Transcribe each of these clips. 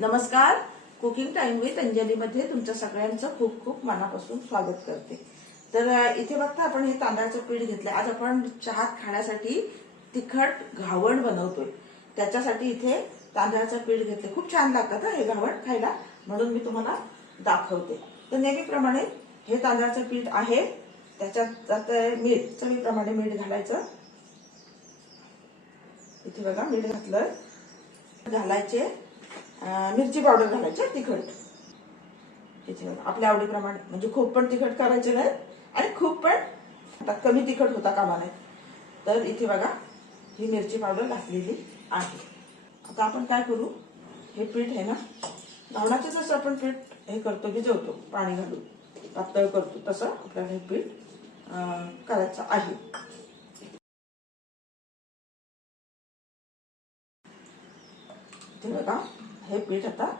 नमस्कार. Cooking time with अंजलीमध्ये तुमच्या सगळ्यांचं खूप खूप मनापासून स्वागत करते. तर इथे बघता आपण हे तांदळाचं पीठ घेतलं आज आपण चहात खाण्यासाठी तिखट घावण बनवतोय. त्याच्यासाठी इथे तांदळाचं पीठ घेतले खूप छान लागतात हे घावण खायला. म्हणून मी तुम्हाला दाखवते. तर नेहमीप्रमाणे हे तांदळाचं पीठ आहे. त्याच्यात मीठ. चवीप्रमाणे मीठ घालायचं. इथे बघा मीठ घातलं घालायचे. मिरची पावडर घालायची तिखट. इथे आपल्या आवडीप्रमाणे. म्हणजे खूप पण तिखट करायचे नाही आणि खूप पण आता कमी तिखट होता कामा नाही तर इथे बघा ही मिरची पावडर घातलेली आहे. आता आपण काय करू? हे पीठ आहे ना धावणाचं जसं आपण पीठ हे करतो भिजवतो पाणी घालून. पातळ करतो तसं आपल्याला हे पीठ करायचं आहे. ते बघा हे पीठ आता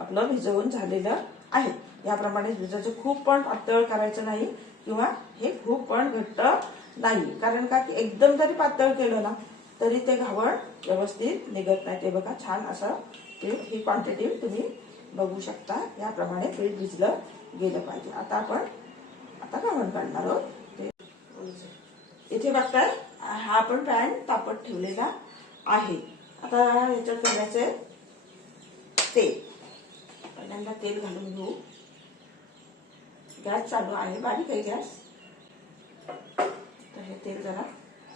आपलं भिजवून झालेलं आहे. याप्रमाणे भिजायचं खूप पण पातळ करायचं नाही किंवा हे खूप पण घट्ट नाही. कारण का की एकदम जरी पातळ केलं ना तरी ते घावण व्यवस्थित निघत नाही. ते बघा छान असं पीठ ही क्वांटिटी तुम्ही बघू शकता. याप्रमाणे पीठ भिजलं गेलं पाहिजे. आता आपण आता घावण काढणार आहोत. ते इथे बघताय हा आपण पॅन तापत ठेवलेला आहे. आता याच्यात करण्याचे तेल पहिल्यांदा तेल घालून घेऊ. गॅस चालू आहे. बारीक आहे गॅस. तर हे तेल जरा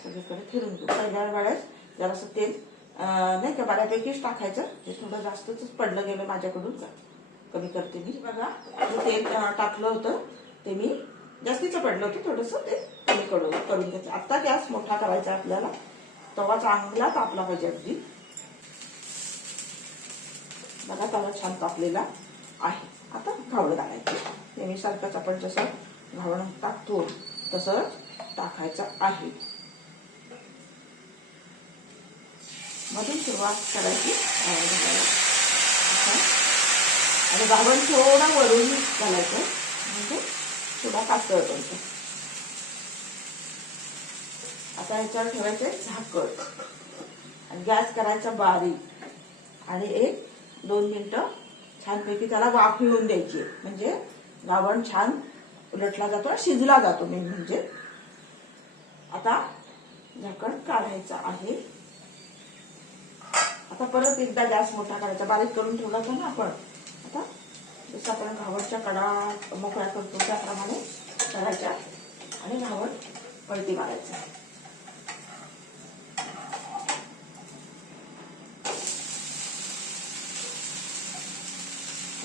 सगळीकडे फिरून घेऊ. पहिल्या वेळेस जरासं तेल नाही का बऱ्यापैकीच टाकायचं. ते थोडं जास्तच पडलं गेलं माझ्याकडून. का कमी करते मी. बघा हे तेल टाकलं होतं. ते मी जास्तीचं पडलं होतं. थोडंसं ते कमी करून करून घ्यायचं आता गॅस मोठा करायचा आपल्याला. तवा चांगला तापला पाहिजे अगदी. बघा तवा छान तापलेला आहे. आता घावण घालायचं. नेहमीसारखंच आपण जसं घावण टाकतो तसंच टाकायचं आहे. मधून सुरुवात करायची. घावण आणि घावण थोडा वरून घालायचं. म्हणजे थोडा पातळ करतो आता याच्यावर ठेवायचं झाकण. आणि गॅस करायचा बारीक. आणि एक दोन मिनिटं छानपैकी त्याला वाफ येऊन द्यायची. म्हणजे गावण छान उलटला जातो आणि शिजला जातो मेन म्हणजे. आता झाकण काढायचं आहे. आता परत एकदा गॅस मोठा करायचा. बारीक करून ठेवला होता ना आपण. आता जसं आपण घावडच्या कडा मोकळ्या करतो त्याप्रमाणे करायच्या आणि घावड पलटी मारायचं.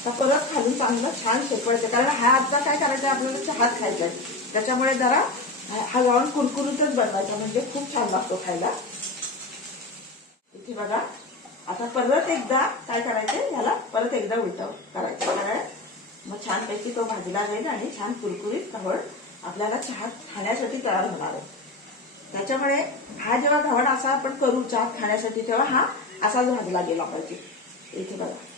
तर परत खालून चांगलं छान शेकवायचं. कारण हा आता काय करायचं आपल्याला चहात खायचा आहे त्याच्यामुळे जरा हा- हा कुरकुरीतच बनवायचा म्हणजे खूप छान लागतो खायला. इथे बघा. आता परत एकदा काय करायचं? ह्याला परत एकदा उलट करायचं. कारण मग छानपैकी तो भाजला जाईल आणि छान कुरकुरीत धवड आपल्याला चहा खाण्यासाठी तयार होणार आहे. त्याच्यामुळे हा जेव्हा धवड असा आपण करू चहा खाण्यासाठी तेव्हा हा असाच भाजला गेला पाहिजे. इथे बघा.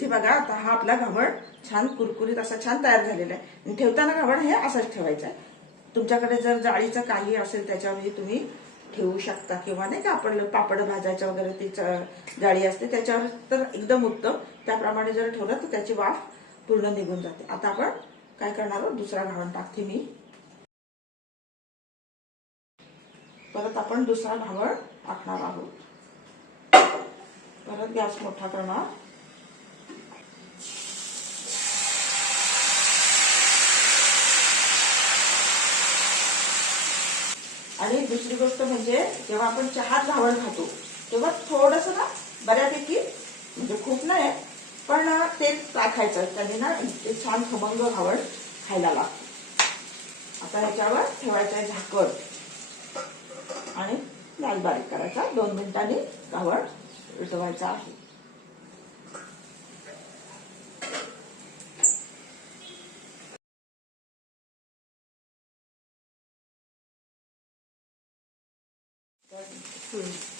इथे बघा आता हा आपला घावण छान कुरकुरीत असा छान तयार झालेला आहे. आणि ठेवताना घावण हे असंच ठेवायचं आहे. तुमच्याकडे जर जाळीचं काही असेल त्याच्यावरही तुम्ही ठेवू शकता. किंवा नाही का आपण पापड भाजायच्या वगैरे ती जाळी असते त्याच्यावर तर एकदम उत्तम. त्याप्रमाणे जर ठेवलं तर त्याची वाफ पूर्ण निघून जाते. आता आपण काय करणार आहोत? दुसरा घावण टाकते मी. परत आपण दुसरा घावण टाकणार आहोत. परत गॅस मोठा करणार. आणि दुसरी गोष्ट म्हणजे जेव्हा आपण चहात घावण खातो तेव्हा थोडस ना बऱ्यापैकी म्हणजे खूप नाही पण ते टाकायचं त्याने ना ते छान खमंग घावण खायला लागतं. आता याच्यावर ठेवायचं आहे झाकण. आणि लाल बारीक करायचा. दोन मिनिटांनी घावण उलटवायचा आहे. 对。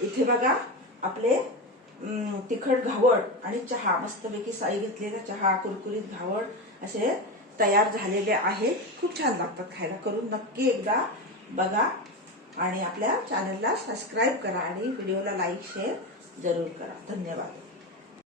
इथे बघा आपले तिखट घावड आणि चहा मस्तपैकी साई घेतलेला चहा कुरकुरीत घावड असे तयार झालेले आहेत खूप छान लागतात खायला. करून नक्की एकदा बघा आणि आपल्या चॅनलला सबस्क्राईब करा आणि व्हिडिओला लाईक शेअर जरूर करा. धन्यवाद.